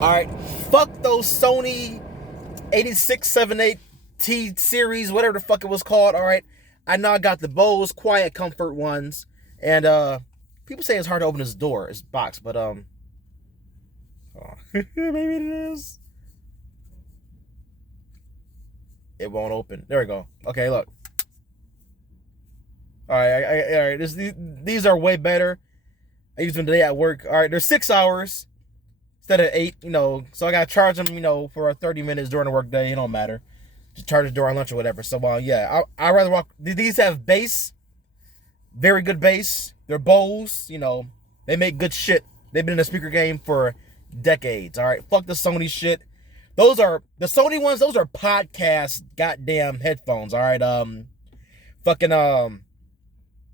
All right, fuck those Sony 8678T series, whatever the fuck it was called. All right, I know I got the Bose QuietComfort ones, and people say it's hard to open this door, this box, but oh, maybe it is. It won't open. There we go. Okay, look. All right, all right. These are way better. I use them today at work. All right, they're 6 hours instead of 8, so I gotta charge them, for 30 minutes during the workday. It don't matter. Just charge it during lunch or whatever. So, yeah, I rather walk. These have bass, very good bass. They're Bose, they make good shit. They've been in the speaker game for decades. All right, fuck the Sony shit. Those are the Sony ones. Those are podcast goddamn headphones. All right, fucking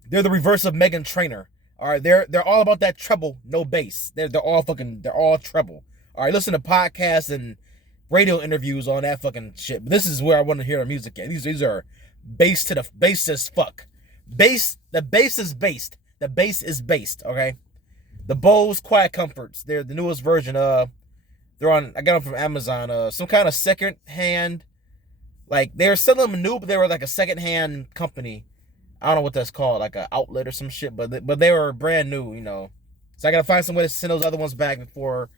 they're the reverse of Megan Trainor. All right, they're all about that treble, no bass. They're all treble. All right, listen to podcasts and radio interviews on that fucking shit. But this is where I want to hear the music at. These are bass as fuck. The bass is based. The bass is based. Okay, the Bose QuietComforts. They're the newest version. They're on. I got them from Amazon. Some kind of second hand. Like they're selling them new, but they were like a second hand company. I don't know what that's called, like an outlet or some shit, but they were brand new, So I gotta find some way to send those other ones back before.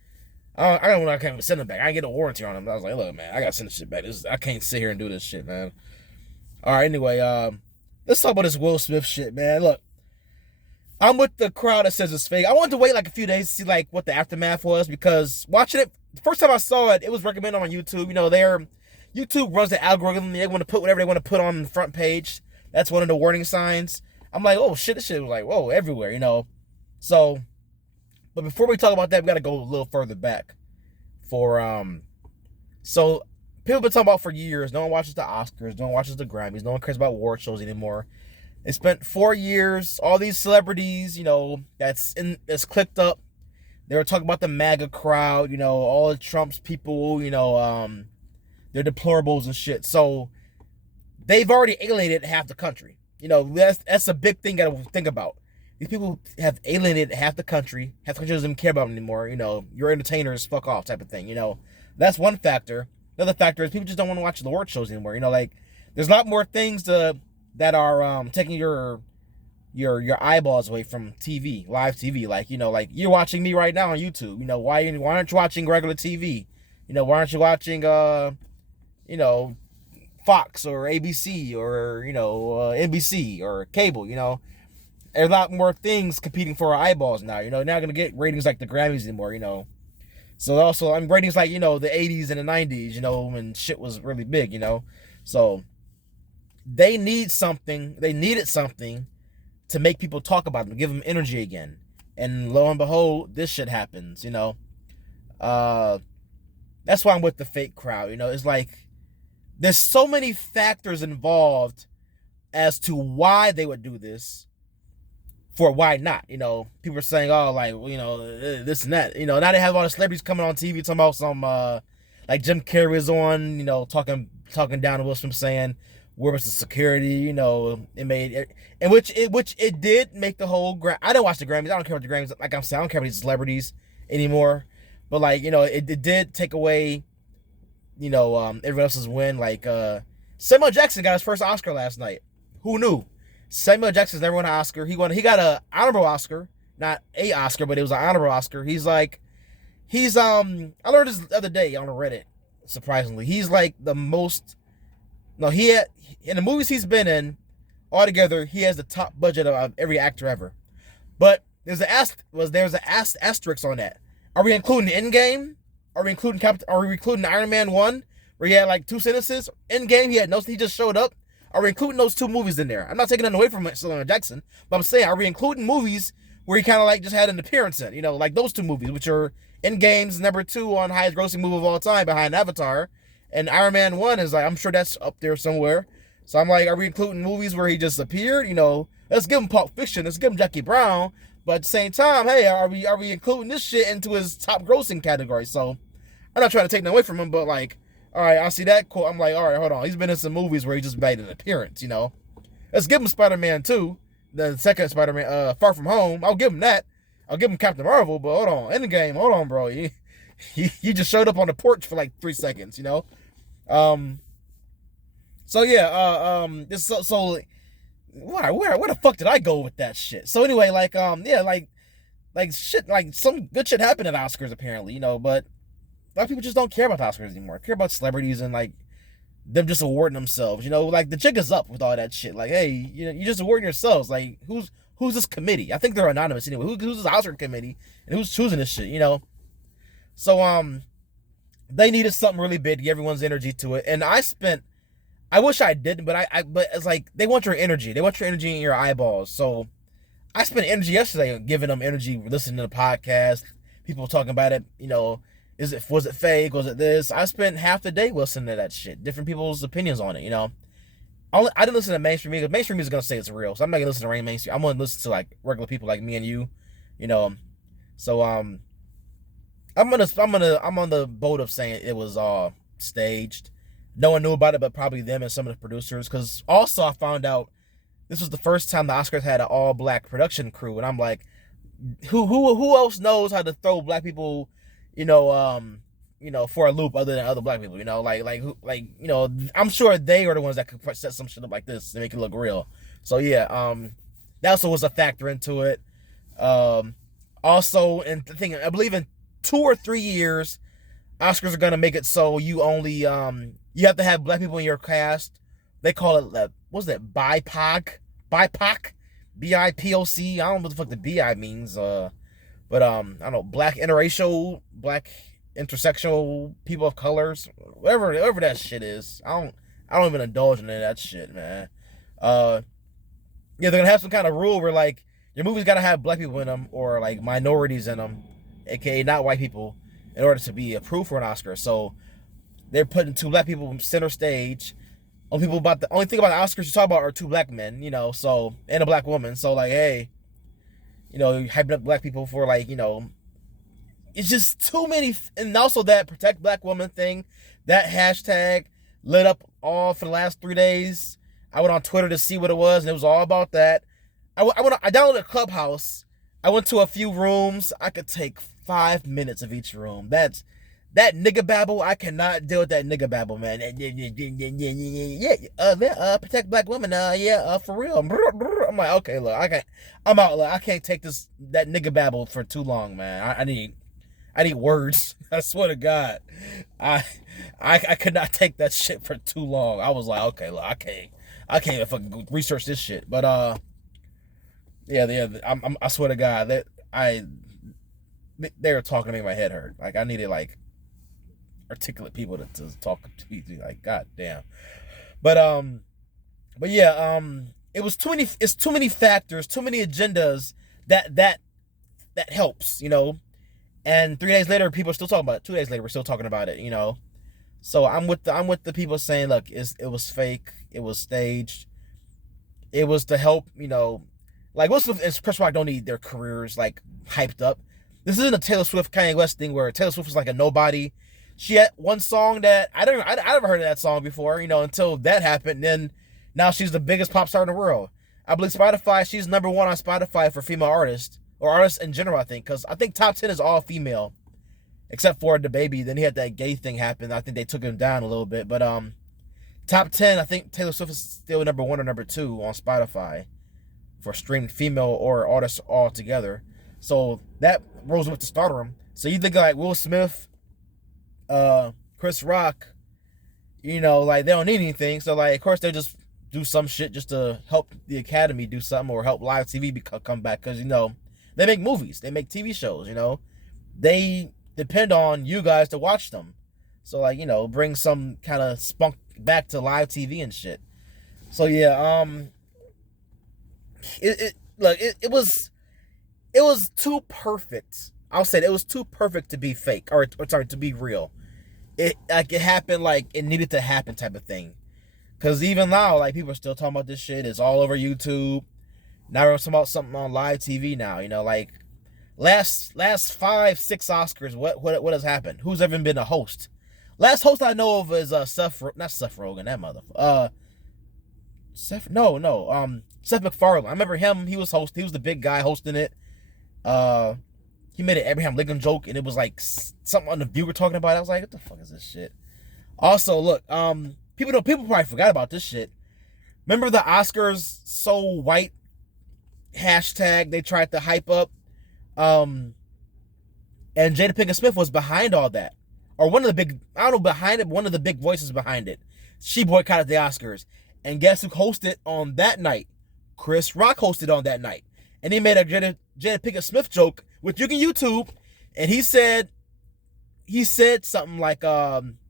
I don't know. I can't even send them back. I didn't get a warranty on them. I was like, look, man, I gotta send this shit back. I can't sit here and do this shit, man. All right, anyway, let's talk about this Will Smith shit, man. Look, I'm with the crowd that says it's fake. I wanted to wait like a few days to see like what the aftermath was because watching it, the first time I saw it, it was recommended on YouTube. YouTube runs the algorithm. They want to put whatever they want to put on the front page. That's one of the warning signs. I'm like, oh shit, this shit was like, whoa, everywhere, So, but before we talk about that, we got to go a little further back. So people have been talking about for years. No one watches the Oscars. No one watches the Grammys. No one cares about award shows anymore. They spent 4 years. All these celebrities, that's clicked up. They were talking about the MAGA crowd. All of Trump's people. They're deplorables and shit. So they've already alienated half the country. That's a big thing you gotta think about. These people have alienated half the country. Half the country doesn't care about them anymore. Your entertainers, fuck off type of thing. That's one factor. Another factor is people just don't want to watch the award shows anymore. There's a lot more things that are taking your eyeballs away from TV, live TV. Like you're watching me right now on YouTube. Why aren't you watching regular TV? Why aren't you watching Fox or ABC or NBC or cable. There's a lot more things competing for our eyeballs now. You're not gonna get ratings like the Grammys anymore. So also ratings like the 80s and the 90s. When shit was really big. So they needed something to make people talk about them, give them energy again. And lo and behold, this shit happens. That's why I'm with the fake crowd. It's like there's so many factors involved as to why they would do this for why not. People are saying, oh, like, this and that. Now they have all the celebrities coming on TV talking about some, like Jim Carrey is on, talking down to Will Smith saying, where was the security? It made it, and which it did make the whole, I didn't watch the Grammys. I don't care about the Grammys. Like I'm saying, I don't care about these celebrities anymore. But like, it did take away, everyone else's win. Like Samuel Jackson got his first Oscar last night. Who knew? Samuel Jackson's never won an Oscar. He got an honorable Oscar, not a Oscar, but it was an honorable Oscar. I learned this the other day on Reddit. Surprisingly, he's like the most. No, in the movies he's been in, altogether he has the top budget of every actor ever. But there's an asterisk on that. Are we including Endgame? Are we including Iron Man 1, where he had like 2 sentences? Endgame, he just showed up. Are we including those 2 movies in there? I'm not taking that away from Samuel Jackson, but I'm saying, are we including movies where he kind of like just had an appearance in? Like those 2 movies, which are Endgame's number 2 on highest grossing movie of all time behind Avatar, and Iron Man 1 is like, I'm sure that's up there somewhere. So I'm like, are we including movies where he just appeared? Let's give him Pulp Fiction, let's give him Jackie Brown, but at the same time, hey, are we including this shit into his top grossing category? So I'm not trying to take that away from him, but like, all right, I see that quote. I'm like, all right, hold on. He's been in some movies where he just made an appearance. Let's give him Spider-Man 2, the second Spider-Man, Far From Home. I'll give him that. I'll give him Captain Marvel, but hold on, Endgame, hold on, bro. he just showed up on the porch for like 3 seconds, you know. Um, so yeah, this so where the fuck did I go with that shit? So anyway, like yeah, like shit, like some good shit happened at Oscars apparently, you know, but a lot of people just don't care about the Oscars anymore. Care about celebrities and like them just awarding themselves, you know, like the jig is up with all that shit. Like, hey, you know, you just awarding yourselves. Like, who's this committee? I think they're anonymous anyway. Who's this Oscar committee and who's choosing this shit, you know? So they needed something really big to get everyone's energy to it, and I wish I didn't, but it's like they want your energy. They want your energy in your eyeballs. So I spent energy yesterday giving them energy, listening to the podcast, people talking about it, you know. Was it fake? Was it this? I spent half the day listening to that shit. Different people's opinions on it, you know. I didn't listen to mainstream music. Mainstream music is gonna say it's real, so I'm not gonna listen to mainstream. I'm gonna listen to like regular people like me and you know. So I'm on the boat of saying it was staged. No one knew about it, but probably them and some of the producers. Because also I found out this was the first time the Oscars had an all black production crew, and I'm like, who else knows how to throw black people, you know, for a loop other than other black people, you know, you know, I'm sure they are the ones that could set some shit up like this to make it look real. So yeah, that also was a factor into it. Also, and the thing, I believe in 2 or 3 years, Oscars are gonna make it so you only you have to have black people in your cast. They call it what's that, BIPOC, BIPOC. I don't know what the fuck the BI means. But I don't know, black interracial, black intersexual people of colors, whatever that shit is. I don't even indulge in that shit, man. Yeah, they're gonna have some kind of rule where like your movie's gotta have black people in them or like minorities in them, aka not white people, in order to be approved for an Oscar. So they're putting 2 black people center stage. Only thing about the Oscars you talk about are 2 black men, you know. So and a black woman. So like, hey, you know, hyping up black people for like, you know, it's just too many. And also that protect black women thing, that hashtag lit up all for the last 3 days. I went on Twitter to see what it was, and it was all about that. I downloaded Clubhouse. I went to a few rooms. I could take 5 minutes of each room. That nigga babble, I cannot deal with that nigga babble, man. Yeah, protect black women. Yeah, for real. I'm like, okay, look, I'm out. Look, I can't take that nigga babble for too long, man. I need words. I swear to God, I could not take that shit for too long. I was like, okay, look, I can't even fucking research this shit. But yeah, I swear to God that they were talking to me, my head hurt. Like I needed like articulate people to talk to me. Like god damn. But yeah, it was too many. It's too many factors, too many agendas that helps, you know. And 3 days later, people are still talking about it. 2 days later, we're still talking about it, you know. So I'm with the people saying, look, it was fake, it was staged, it was to help, you know. Like Will Smith and Chris Rock don't need their careers like hyped up. This isn't a Taylor Swift Kanye West thing where Taylor Swift was like a nobody. She had one song that I never heard of that song before, you know, until that happened. And then now she's the biggest pop star in the world. I believe Spotify, she's #1 on Spotify for female artists or artists in general. I think because I think top 10 is all female, except for the baby. Then he had that gay thing happen. I think they took him down a little bit, but top 10, I think Taylor Swift is still #1 or #2 on Spotify for streamed female or artists all together. So that rose with the stardom. So you think like Will Smith, Chris Rock, you know, like they don't need anything. So like, of course, they just do some shit just to help the Academy do something or help live TV come back. Because, you know, they make movies, they make TV shows, you know. They depend on you guys to watch them. So like, you know, bring some kind of spunk back to live TV and shit. So yeah, it was too perfect. I'll say it was too perfect to be fake or sorry, to be real. It happened like it needed to happen type of thing. Cause even now, like people are still talking about this shit. It's all over YouTube. Now we're talking about something on live TV now. You know, like last 5-6 Oscars. What has happened? Who's ever been a host? Last host I know of is not Seth Rogen. That motherfucker. Seth MacFarlane. I remember him. He was the big guy hosting it. he made an Abraham Lincoln joke, and it was like something on the View were talking about it. I was like, what the fuck is this shit? Also, look, people probably forgot about this shit. Remember the Oscars so white hashtag they tried to hype up? And Jada Pinkett Smith was behind all that. Or one of the big, I don't know, behind it, one of the big voices behind it. She boycotted the Oscars. And guess who hosted on that night? Chris Rock hosted on that night. And he made a Jada Pinkett Smith joke, which you can YouTube. And he said something like, Jada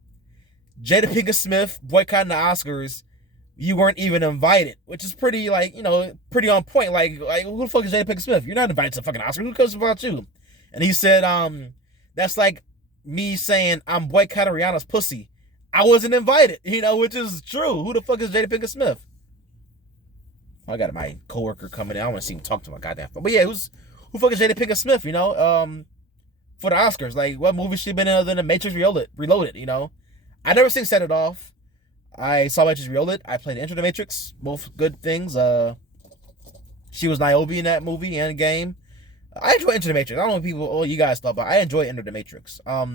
Pinkett Smith boycotting the Oscars, you weren't even invited, which is pretty, like, you know, pretty on point. Like who the fuck is Jada Pinkett Smith? You're not invited to fucking Oscars. Who cares about you? And he said, that's like me saying I'm boycotting Rihanna's pussy. I wasn't invited, you know, which is true. Who the fuck is Jada Pinkett Smith? I got my coworker coming in. I want to see him talk to my goddamn phone. But yeah, who fuck is Jada Pinkett Smith, you know? For the Oscars. Like, what movie she been in other than The Matrix Reloaded, you know? I never seen Set It Off. I saw Matrix Reloaded. I played Enter the Matrix. Both good things. She was Niobe in that movie and game. I enjoy Enter the Matrix. I don't know what people, you guys thought, but I enjoy Enter the Matrix. Let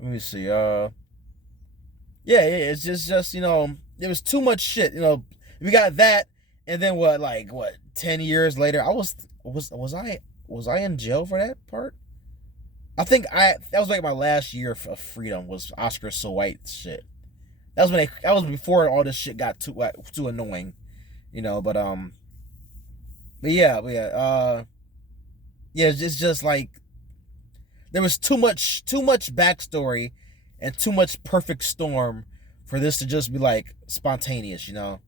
me see. Yeah, it's just you know, there was too much shit. You know, we got that, and then what? 10 years later, was I in jail for that part? I think that was like my last year of freedom was Oscar So White shit. That was before all this shit got too annoying, you know. But yeah. Yeah, it's just like there was too much backstory and too much perfect storm for this to just be like spontaneous, you know.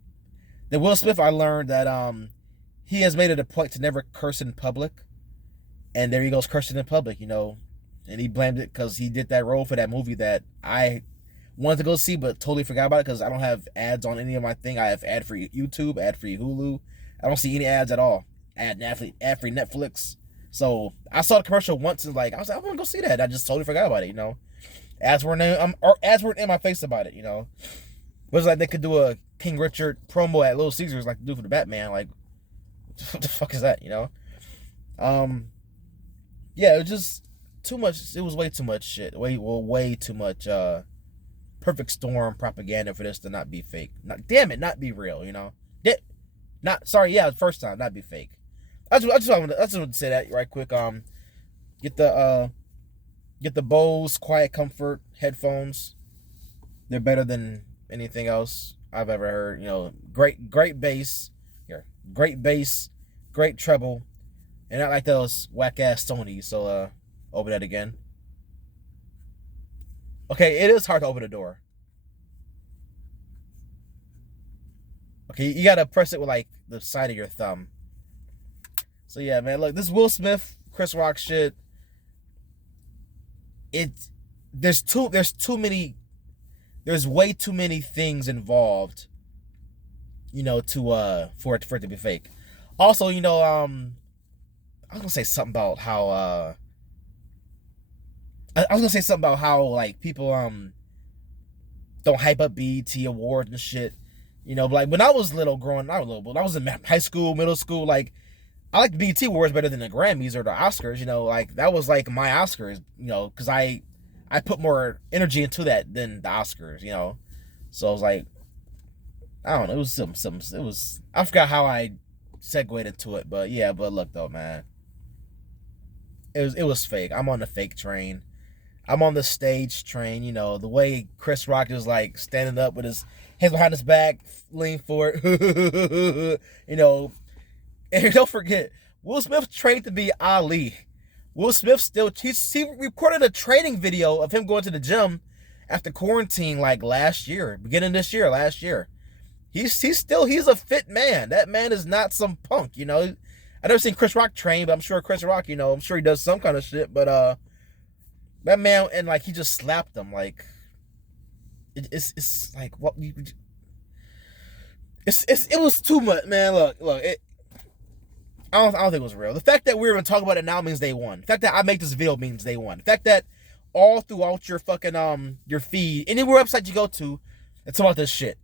The Will Smith, I learned that he has made it a point to never curse in public, and there he goes cursing in public, you know, and he blamed it because he did that role for that movie that I wanted to go see but totally forgot about it because I don't have ads on any of my thing. I have ad-free YouTube, ad-free Hulu. I don't see any ads at all. Ad-free Netflix. So I saw the commercial once and I was like, I want to go see that. I just totally forgot about it, you know. Ads weren't in my face about it, you know. It was like they could do a King Richard promo at Little Caesars like they do for the Batman. Like, what the fuck is that, you know? Yeah, it was just too much. It was way too much shit. Way too much perfect storm propaganda for this to not be fake. Not be real, you know. First time, not be fake. I just want to say that right quick. Get the Bose QuietComfort headphones. They're better than anything else I've ever heard. You know, great bass. Here, great bass, great treble, and not like those whack ass Sony. So open that again. Okay, it is hard to open the door. Okay, you gotta press it with like the side of your thumb. So yeah, man, look, this Will Smith, Chris Rock shit. There's way too many things involved, you know, for it to be fake. Also, you know, I was gonna say something about how like people don't hype up BET awards and shit. You know, like when I was little, but I was in high school, middle school, like I like the BET Awards better than the Grammys or the Oscars, you know, like that was like my Oscars, you know, because I put more energy into that than the Oscars, you know. So I was like, I don't know, it was I forgot how I segued into it, but yeah, but look though, man. It was fake. I'm on the fake train. I'm on the stage train, you know, the way Chris Rock is like standing up with his hands behind his back, lean forward, you know. And don't forget, Will Smith trained to be Ali. Will Smith he recorded a training video of him going to the gym after quarantine like last year. He's a fit man. That man is not some punk, you know. I never seen Chris Rock train, but I'm sure Chris Rock, you know, I'm sure he does some kind of shit. But that man, and like he just slapped him, like it's like what it was too much, man. Look, I don't think it was real. The fact that we're even talking about it now means they won. The fact that I make this video means they won. The fact that all throughout your fucking your feed, any website you go to, it's about this shit.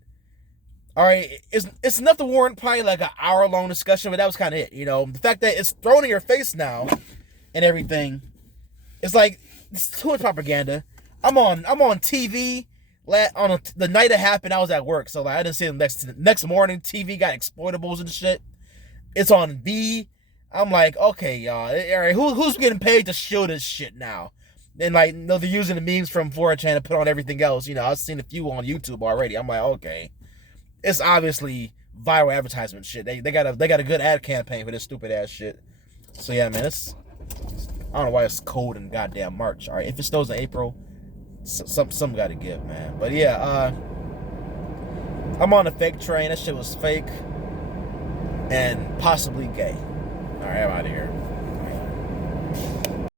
All right, it's enough to warrant probably like an hour-long discussion, but that was kind of it, you know. The fact that it's thrown in your face now, and everything. It's like it's too much propaganda. I'm on TV. The night it happened, I was at work, so like I didn't see them next morning. TV got exploitables and shit. It's on B. I'm like, okay, y'all. All right, who's getting paid to show this shit now? And like, they're using the memes from 4chan to put on everything else. I've seen a few on YouTube already. I'm like, okay, it's obviously viral advertisement shit. They got a good ad campaign for this stupid ass shit. So yeah, man, I don't know why it's cold in goddamn March. All right, if it snows in April, some got to give, man. But yeah, I'm on a fake train. That shit was fake and possibly gay. All right, I'm out of here.